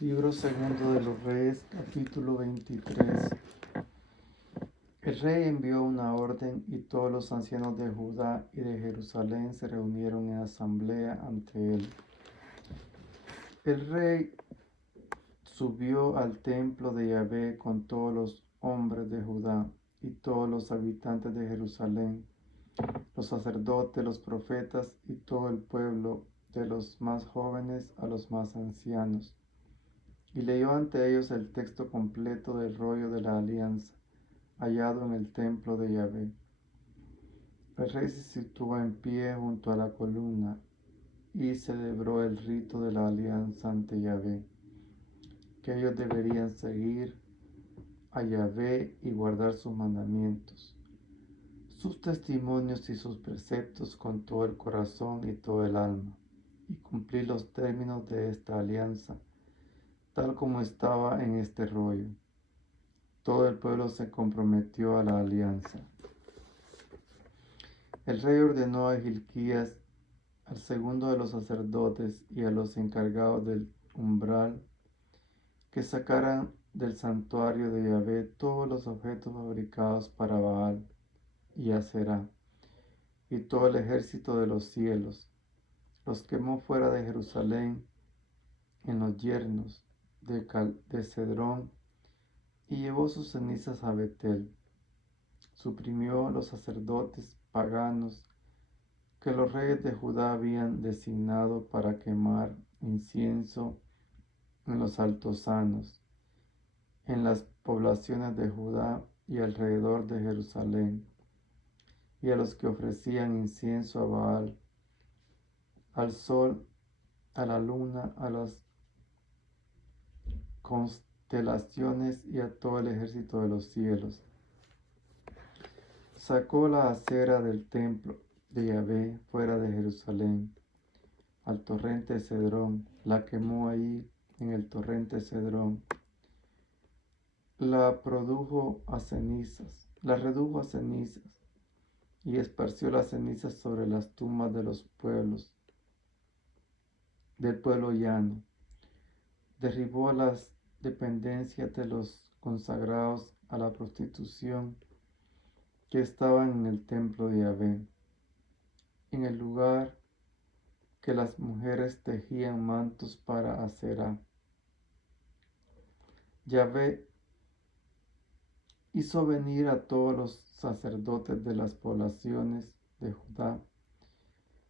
Libro segundo de los Reyes, capítulo 23. El rey envió una orden y todos los ancianos de Judá y de Jerusalén se reunieron en asamblea ante él. El rey subió al templo de Yahvé con todos los hombres de Judá y todos los habitantes de Jerusalén, los sacerdotes, los profetas y todo el pueblo, de los más jóvenes a los más ancianos. Y leyó ante ellos el texto completo del rollo de la alianza, hallado en el templo de Yahvé. El rey se situó en pie junto a la columna y celebró el rito de la alianza ante Yahvé, que ellos deberían seguir a Yahvé y guardar sus mandamientos, sus testimonios y sus preceptos con todo el corazón y todo el alma, y cumplir los términos de esta alianza, tal como estaba en este rollo. Todo el pueblo se comprometió a la alianza. El rey ordenó a Hilquías, al segundo de los sacerdotes y a los encargados del umbral, que sacaran del santuario de Yahvé todos los objetos fabricados para Baal y Aserá, y todo el ejército de los cielos. Los quemó fuera de Jerusalén, en los yernos de Cedrón, y llevó sus cenizas a Betel. Suprimió los sacerdotes paganos que los reyes de Judá habían designado para quemar incienso en los altosanos, en las poblaciones de Judá y alrededor de Jerusalén, y a los que ofrecían incienso a Baal, al sol, a la luna, a las constelaciones y a todo el ejército de los cielos. Sacó la acera del templo de Yahvé fuera de Jerusalén, al torrente Cedrón, la quemó ahí en el torrente Cedrón, la redujo a cenizas, y esparció las cenizas sobre las tumbas de los pueblos, del pueblo llano. Derribó las dependencias de los consagrados a la prostitución que estaban en el templo de Yahvé, en el lugar que las mujeres tejían mantos para Aserá. Yahvé hizo venir a todos los sacerdotes de las poblaciones de Judá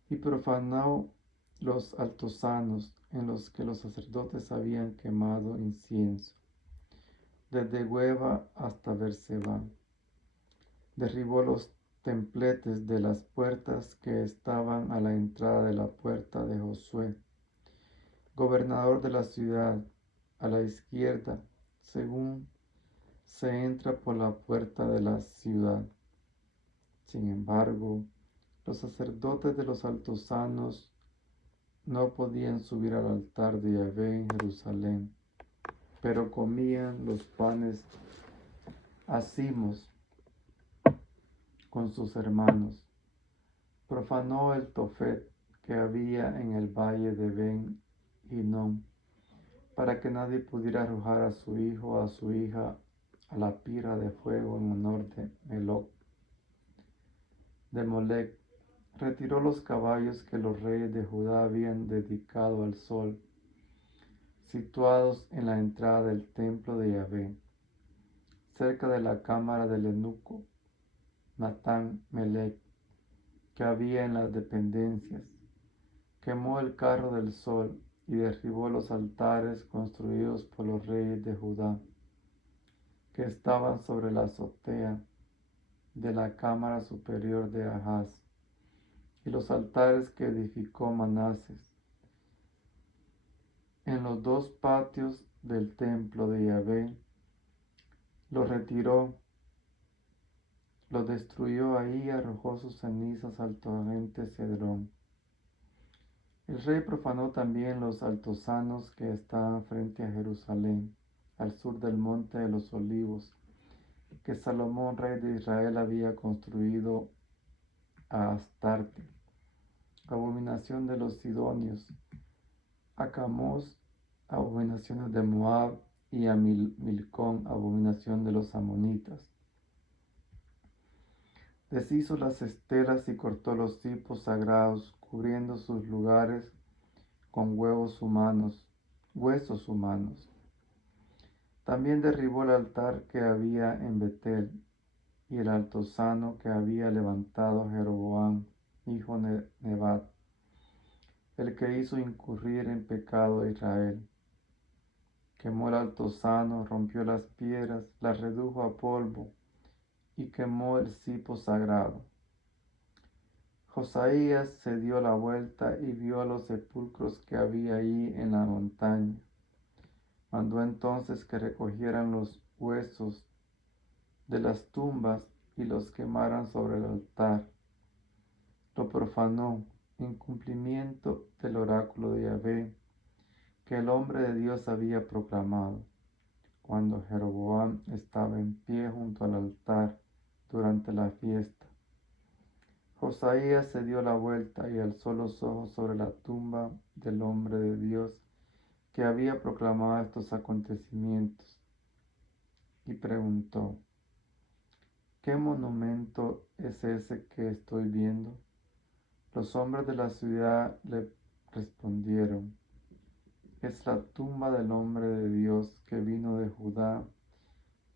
y profanó los altosanos en los que los sacerdotes habían quemado incienso, desde Hueva hasta Berseba. Derribó los templetes de las puertas que estaban a la entrada de la puerta de Josué, gobernador de la ciudad, a la izquierda, según se entra por la puerta de la ciudad. Sin embargo, los sacerdotes de los altosanos no podían subir al altar de Yahvé en Jerusalén, pero comían los panes hacimos con sus hermanos. Profanó el Tofet que había en el valle de Ben Hinnom, para que nadie pudiera arrojar a su hijo o a su hija a la pira de fuego en honor de Molec. Retiró los caballos que los reyes de Judá habían dedicado al sol, situados en la entrada del templo de Yahvé, cerca de la cámara del eunuco Natán Melech, que había en las dependencias. Quemó el carro del sol y derribó los altares construidos por los reyes de Judá, que estaban sobre la azotea de la cámara superior de Ahaz, y los altares que edificó Manases en los dos patios del templo de Yahvé. Los retiró, los destruyó ahí y arrojó sus cenizas al torrente Cedrón. El rey profanó también los altosanos que estaban frente a Jerusalén, al sur del monte de los olivos, que Salomón, rey de Israel, había construido a Astarte, abominación de los sidonios, a Camos abominaciones de Moab, y a Milcón, abominación de los amonitas. Deshizo las esteras y cortó los cipos sagrados, cubriendo sus lugares con huesos humanos. También derribó el altar que había en Betel y el altozano que había levantado Jeroboam, hijo de Nebat, el que hizo incurrir en pecado a Israel. Quemó el altozano, rompió las piedras, las redujo a polvo y quemó el cipo sagrado. Josaías se dio la vuelta y vio los sepulcros que había allí en la montaña. Mandó entonces que recogieran los huesos de las tumbas y los quemaran sobre el altar. Lo profanó en cumplimiento del oráculo de Yahvé que el hombre de Dios había proclamado, cuando Jeroboam estaba en pie junto al altar durante la fiesta. Josaías se dio la vuelta y alzó los ojos sobre la tumba del hombre de Dios que había proclamado estos acontecimientos y preguntó: ¿qué monumento es ese que estoy viendo? Los hombres de la ciudad le respondieron: es la tumba del hombre de Dios que vino de Judá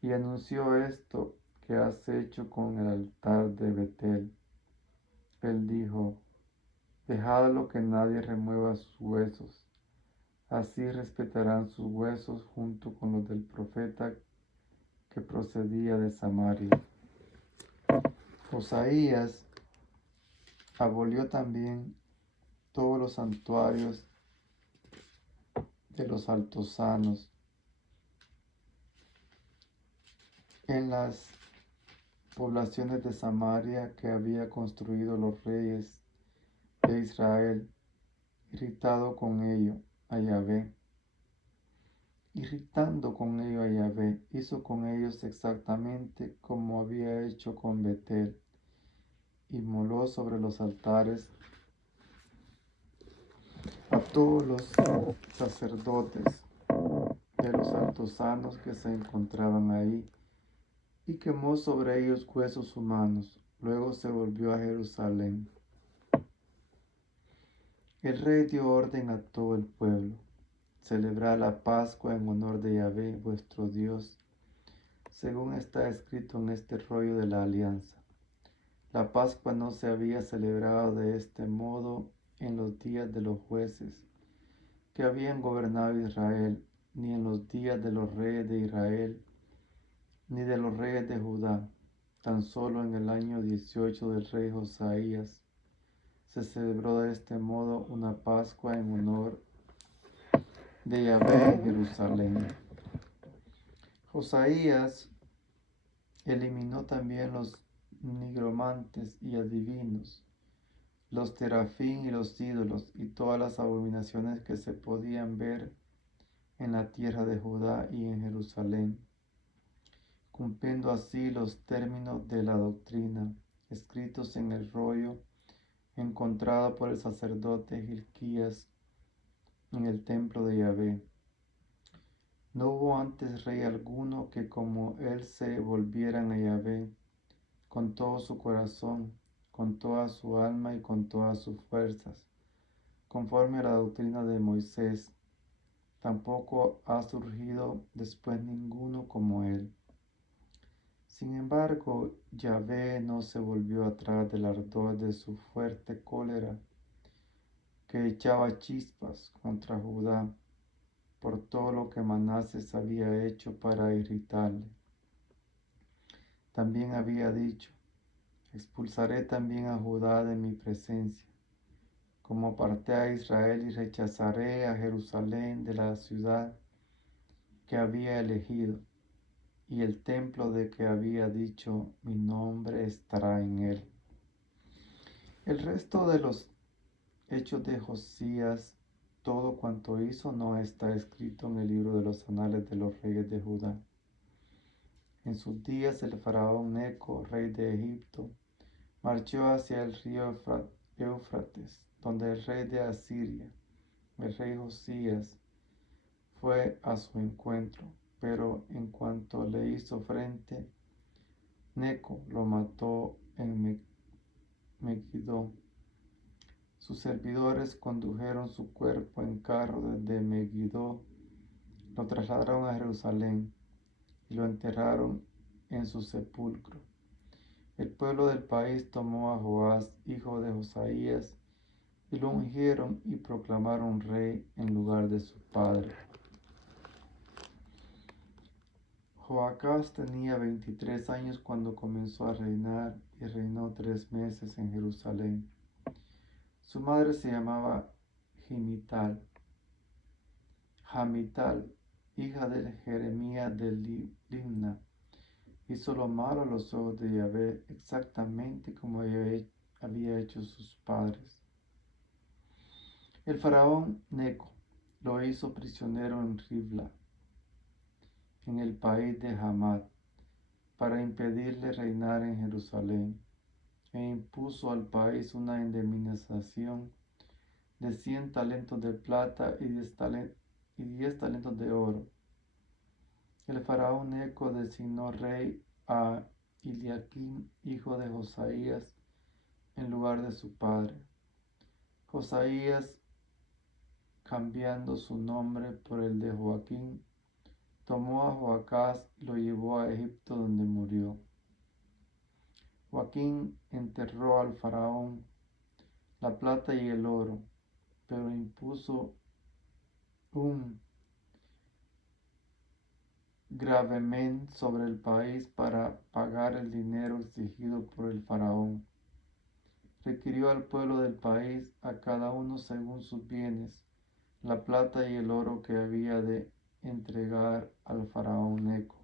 y anunció esto que has hecho con el altar de Betel. Él dijo: dejadlo que nadie remueva sus huesos. Así respetarán sus huesos junto con los del profeta que procedía de Samaria. Josaías abolió también todos los santuarios de los altosanos en las poblaciones de Samaria que había construido los reyes de Israel, irritando con ello a Yahvé, hizo con ellos exactamente como había hecho con Betel, y moló sobre los altares a todos los sacerdotes de los altosanos que se encontraban ahí, y quemó sobre ellos huesos humanos. Luego se volvió a Jerusalén. El rey dio orden a todo el pueblo: celebrad la Pascua en honor de Yahvé vuestro Dios, según está escrito en este rollo de la alianza. La Pascua no se había celebrado de este modo en los días de los jueces que habían gobernado Israel, ni en los días de los reyes de Israel, ni de los reyes de Judá. Tan solo en el año 18 del rey Josaías se celebró de este modo una Pascua en honor de Yahvé en Jerusalén. Josaías eliminó también los nigromantes y adivinos, los terafín y los ídolos, y todas las abominaciones que se podían ver en la tierra de Judá y en Jerusalén, cumpliendo así los términos de la doctrina escritos en el rollo encontrado por el sacerdote Hilquías en el templo de Yahvé. No hubo antes rey alguno que como él se volvieran a Yahvé con todo su corazón, con toda su alma y con todas sus fuerzas, conforme a la doctrina de Moisés. Tampoco ha surgido después ninguno como él. Sin embargo, Yahvé no se volvió atrás del ardor de su fuerte cólera, que echaba chispas contra Judá por todo lo que Manases había hecho para irritarle. También había dicho: expulsaré también a Judá de mi presencia, como aparté a Israel, y rechazaré a Jerusalén de la ciudad que había elegido, y el templo de que había dicho: mi nombre estará en él. El resto de los hechos de Josías, todo cuanto hizo, no está escrito en el libro de los anales de los reyes de Judá. En sus días el faraón Neco, rey de Egipto, marchó hacia el río Éufrates, donde el rey de Asiria, el rey Josías, fue a su encuentro, pero en cuanto le hizo frente, Neco lo mató en Megiddo. Sus servidores condujeron su cuerpo en carro desde Megiddo, lo trasladaron a Jerusalén y lo enterraron en su sepulcro. El pueblo del país tomó a Joás, hijo de Josaías, y lo ungieron y proclamaron rey en lugar de su padre. Joacás tenía 23 años cuando comenzó a reinar y reinó 3 meses en Jerusalén. Su madre se llamaba Jamital, hija de Jeremías de Limna. Hizo lo malo a los ojos de Yahvé, exactamente como había hecho sus padres. El faraón Neco lo hizo prisionero en Ribla, en el país de Hamat, para impedirle reinar en Jerusalén, e impuso al país una indemnización de 100 talentos de plata y 10 talentos de oro. El faraón Neco designó rey a Eliaquim, hijo de Josaías, en lugar de su padre. Josaías, cambiando su nombre por el de Joaquín, tomó a Joacás y lo llevó a Egipto, donde murió. Joaquín enterró al faraón la plata y el oro, pero impuso un gravamen sobre el país para pagar el dinero exigido por el faraón. Requirió al pueblo del país, a cada uno según sus bienes, la plata y el oro que había de entregar al faraón Neco.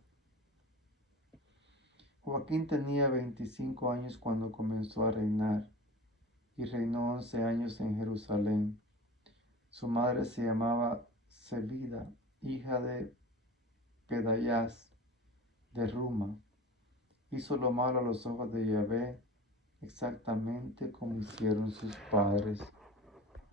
Joaquín tenía 25 años cuando comenzó a reinar, y reinó 11 años en Jerusalén. Su madre se llamaba Zebida, hija de Pedayás de Ruma. Hizo lo malo a los ojos de Yahvé, exactamente como hicieron sus padres.